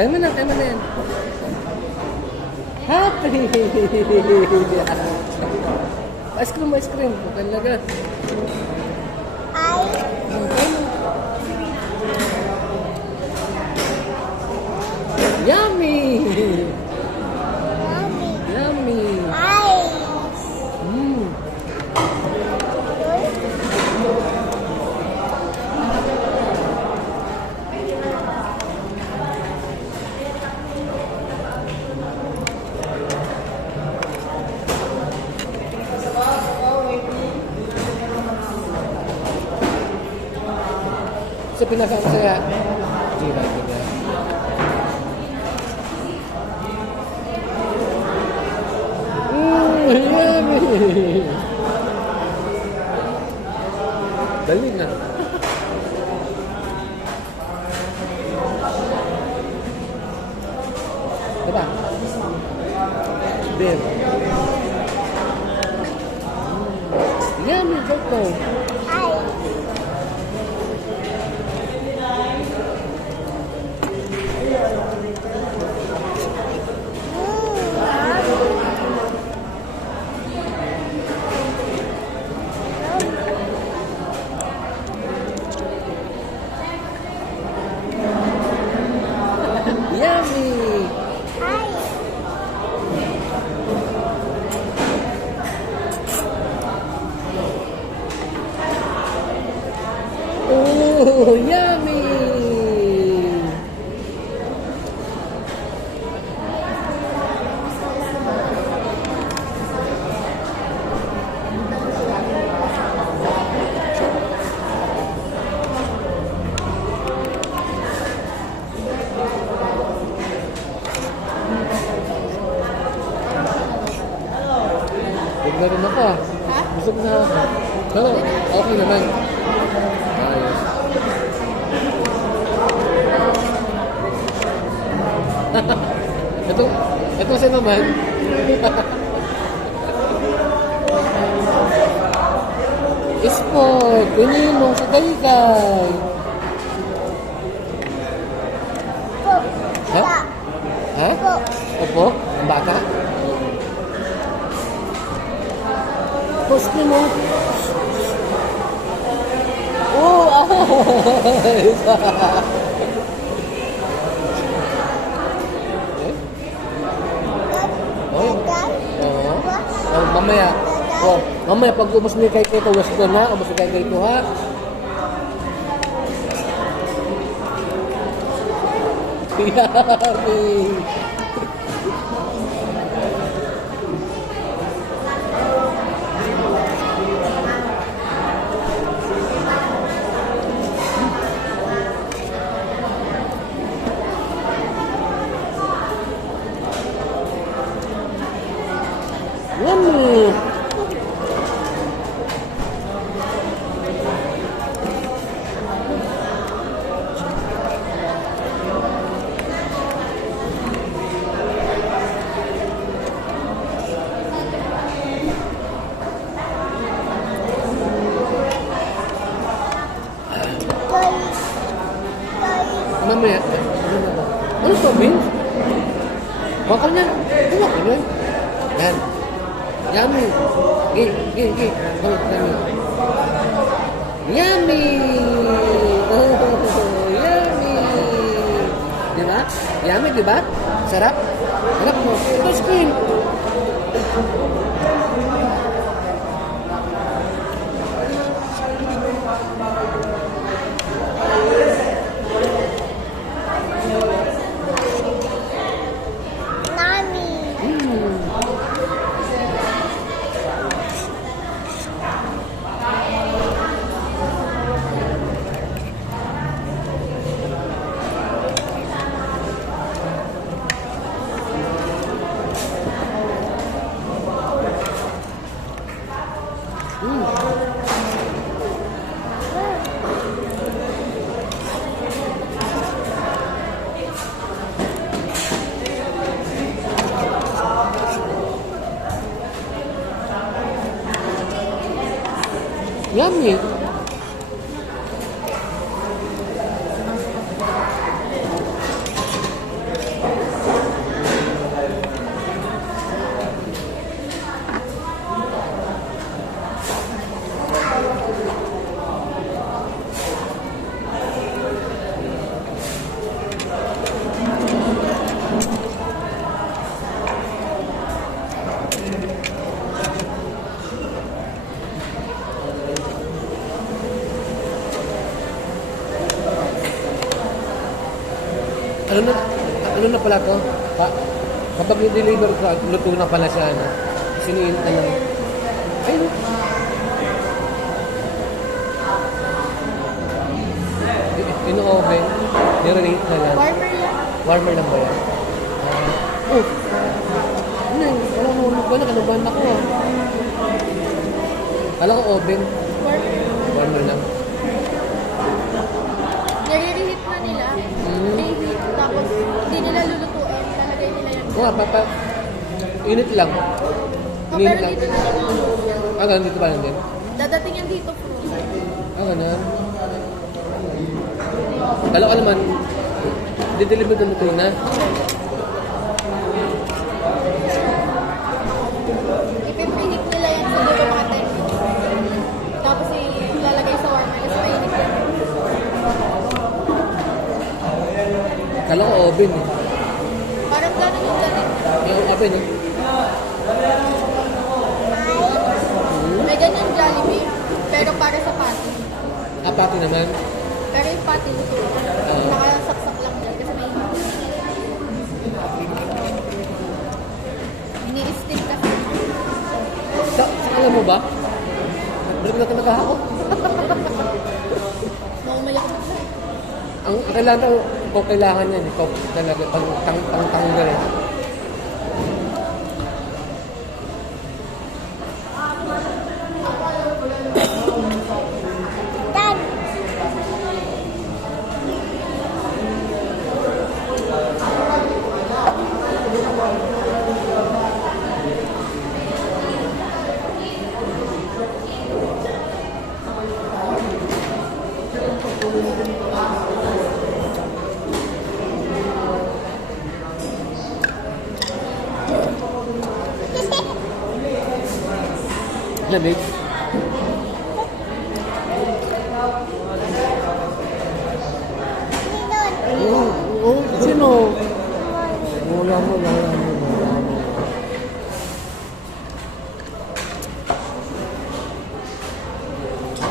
Kaya mo na yan. Happy! Ice cream, ice cream. Talaga. Ay. Yummy! Mommy. Yummy! Ice. Mm. Sa pinaka-masaya. Diba, diba? Yummy! Dali na. Diba? Beer. Yummy, Coco. Ice. Yummy! Ice. Oh, yummy! Huwag na rin ako ah. Busog na ako. Pero okay naman. Ayos. ito kasi naman. Sport, kunin mo sa daygay. Po. Ha? Pa. Ha? Po. Opo? Ang bata? Post mo. Oh, ayos. Oh, mamaya. Oh, mamaya pag ubos mo yung kay Kito, ubos ko na. Ubos mo kay Kito, ha? Yummy! Yummy! Mamaya. Ano to, Vince? Baka niya. Ano ka niya? Yan. Yummy. Gi. Yummy. Yummy. Oh, yummy. Diba? Yummy, diba? Sarap? Sarap mo. Ito, screen. Yummy. Ano na pala to? Kapag i-deliver ko, luto na pala siya, ano? Siniinta lang. Ayun. Ino-oven, nirelate na lang. Warmer yan. Warmer lang ba yan? Oh! Ano yun? Wala kanubahan ako ah. Kala ko oven. Warmer. Warmer lang. Nire-reheat na nila. Reheat. Tapos, hindi nila lulutuin. Lalagay nila yan. Oo nga, init lang. Oh, Init pero lang. dito na lang. Ah, ganun dito ba lang din? Dadating yan dito, frozen. Ah, ganun. Kala ko naman, dideliver na luto na. Ipipreheat nila yan siguro mga 10 minutes. Tapos ilalagay sa warmer. Tapos mainit yan. Kala ko oven eh. Parang gano'n yung dating. Yung oven eh. May ganyan Jollibee. Pero para sa patty. Ah, pati naman. Pero yung patty luto. Nakasaksak lang dyan kasi may ini-steam kasi. Alam mo ba? Balik na talaga ako. Naumayak na siya. Ang kailangan yan eh. Talaga, pang-tanggal eh. Dad! Lamig. Oo, sino? Wala mo.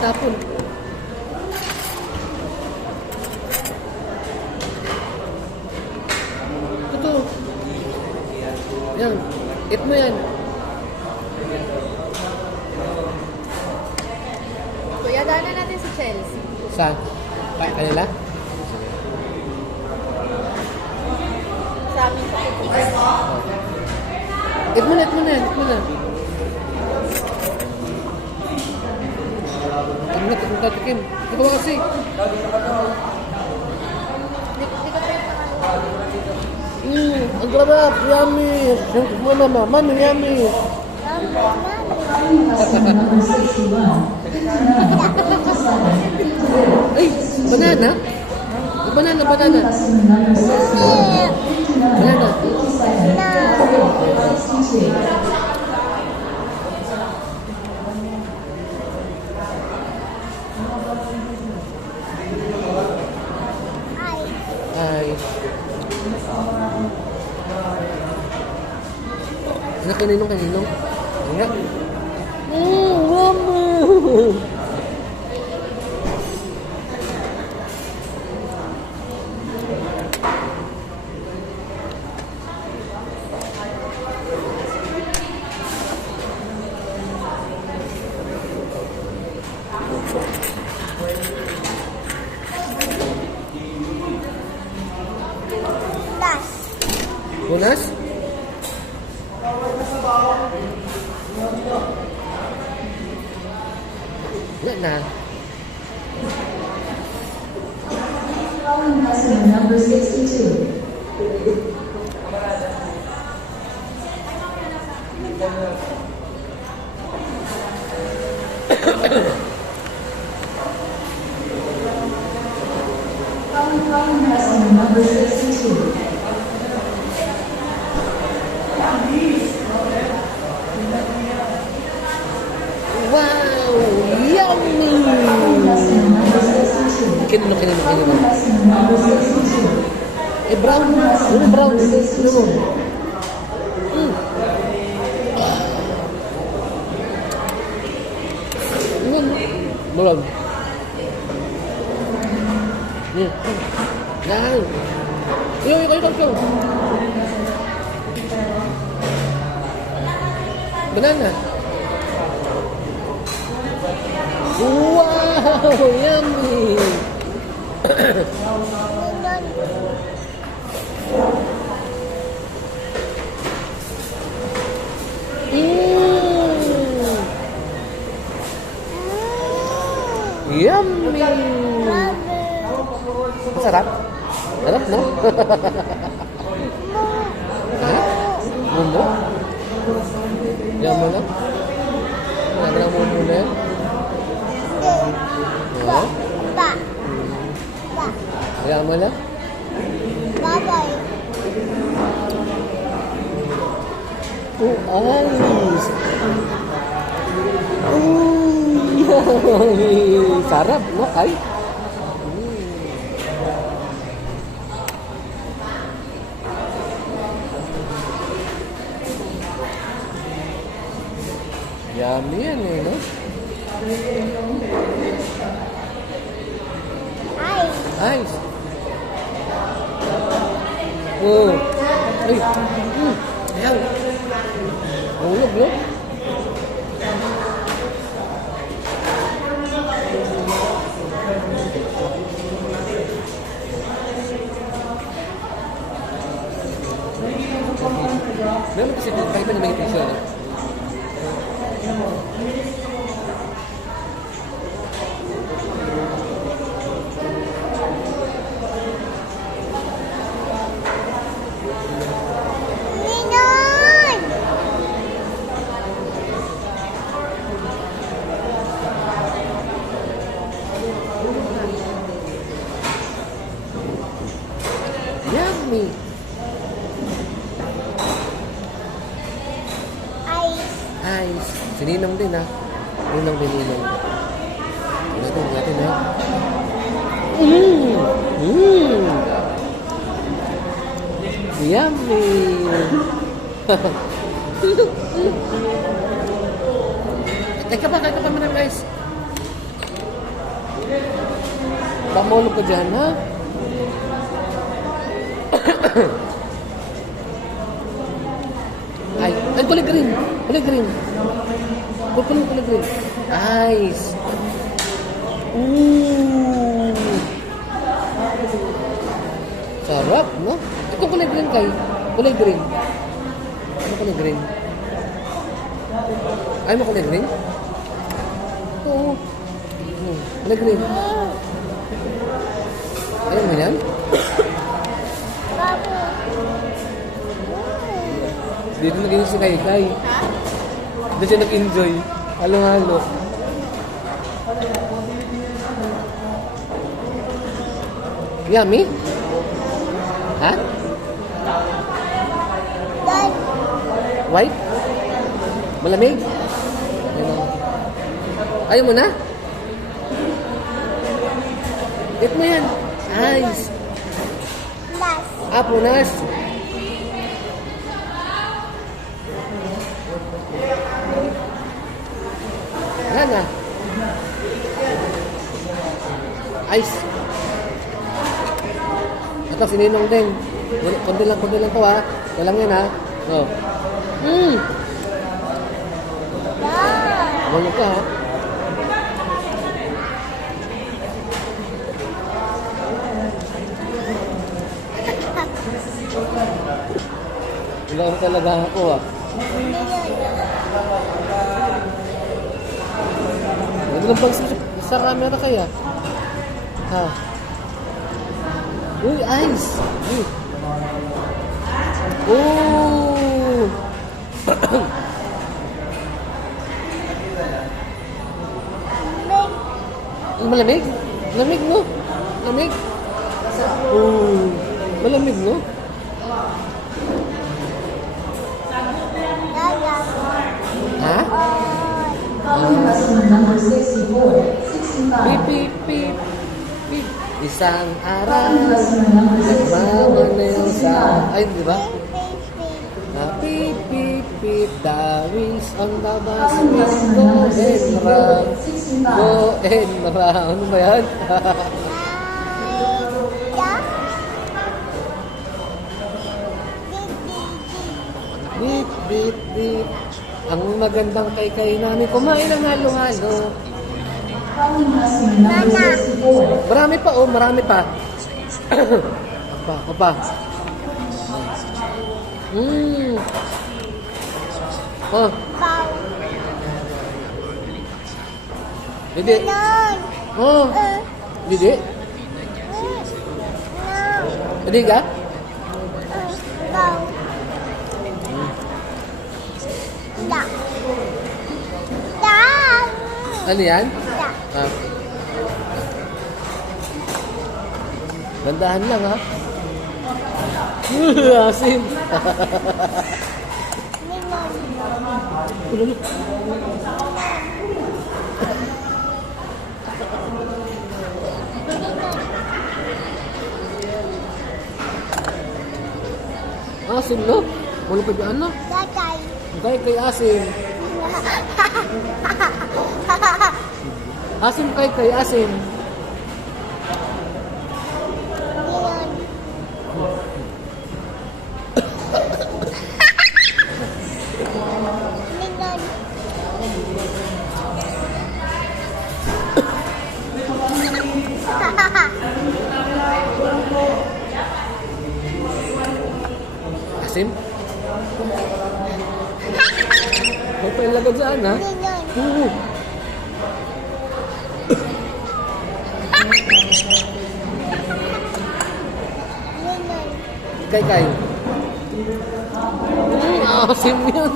Tapon. Totoo. Yan. Eat mo yan. Kuya, daanan natin sa Chelsea. Saan? Kanila? Sa amin sa Pilipinas. Eat mo na. Eat mo na tatikim. Ito ba kasi? Hindi ko pa Ang sarap. Yummy. Mami, yummy. Ay, banana? Banana. Banana. Ay. Ano kaninong? Ayan. Mama! Bunas? Wala na. Customer number 62. Calling customer number 62. Wow! Yummy! Kinino. Eh, brown. Ano brown? Ano mo? Brown. Yan. Yan. Ikaw. Banana. Wow! Yummy! Yummy! Masarap? Sarap, no? Ha? Mundo? Yan mo na? Wala mo muna yan? Ha? Yan mo na? Oh, ice! Yummy! Sarap, no? Ay! Yummy yan eh, no? Ice! Oh! Ay! Ayaw! Ulog, no? Meron kasi kahit na may presyo, no? Yummy! Ice. Si Ninong din, ha? Ninong din, Ninong. Natin, natin, ha? Yummy! Teka pa man ang ice. Pamulog ka dyan, ha? Ay, kulay green. Kulay green. Kulay green. Ice. Ooh. Sarap, no? Ito kulay green kay. Kulay green. Ano kulay green? Ay mo kulay green? Oo. Kulay green. Ayaw mo yan? Dito naging si Kai. Ha? Doon siya nag-enjoy. Halo-halo. Yummy? Ha? White? Malamig? Ayaw mo na? Eat mo yan. Ice. Punas. Wala na. Ice. Ito, sininong din. Kundi lang to ha. Walang yan ha. Oh. Ano ka ha? Wala talaga ako ah. Naglang bang sa camera kaya? Ha? Uy, ice! Uy! Oh! Malamig? Lamig no? Lamig? Oh! Malamig no? Ha? Customer number 64, 65. Pip, pip, pip, pip. Isang araw, Customer number 64, nagmamanil sa... 65. Ay, di ba? Pip, pip, pip, Dawis on the bus, Customer go number and 64, 65. round. Ano ba yan? Beep, beep, beep. Ang magandang kay namin kumain ng halo-halo. Calling customer number 64. Marami pa, oh, marami pa. Apa. Oh, Pau. didi. Oh, didi. Didi ka? Pau. Da. Da. Ano yan? Da. Ah. Gandahan lang, ha? Asim. Ninong. Asim, no? Wala pa dyan, no? Tatay. Kay asim. Asim kay asim. Ninong. Ninong. Asim? May pailaga dyan, ha? Ninong. Oo. Ninong. Kay. Asim yun.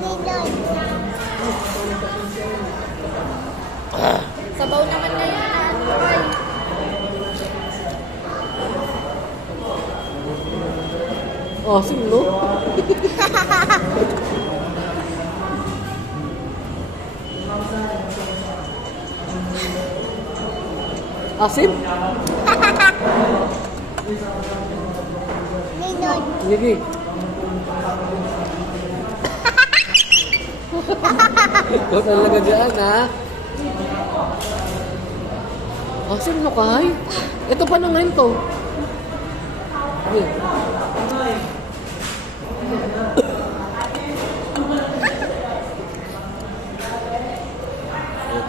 Ninong. Sabaw naman na yan. Ay. Asim, no? Asim? Ninong. Sige. Ikaw talaga dyan, ha? Asim, no, kay? Ito pa naman to. Sige.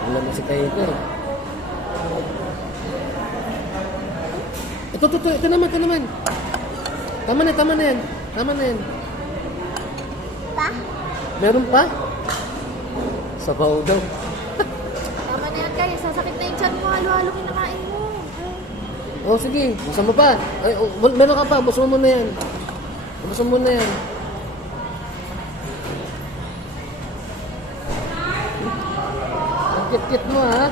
Wala na si Kayo. Ito naman. Tama na yan. Pa? Meron pa? Sabaw daw. Tama na yan kayo. Sasakit na yung tiyan mo. Halo-halo kinakain mo. Oh, sige. Busan mo pa. Ay, oh, meron ka pa. Busan mo na yan. Ang kit-kit mo, ha?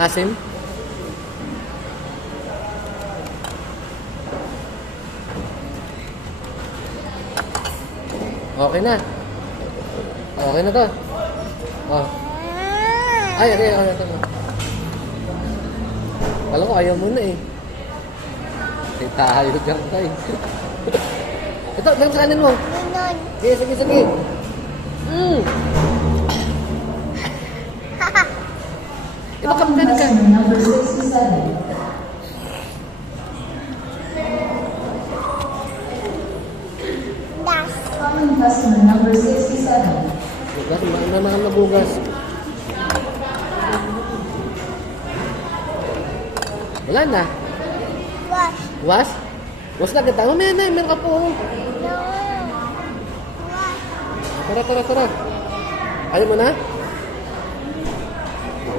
Asim? Okay na. Okay na to. Oh. Ay, ito. Alam ko, ayaw mo na eh. Tayo dyan tayo. Ito, lang sa kanin mo. Ninong. Sige. Ito, Calling kanin ka. customer number 67. Das. Calling customer number 67. Bugas, mahal na bugas. Wala na. Wash. Was? Was na kita. Mamaya na, meron ka po. No. Wash. Tara. Ayaw mo na?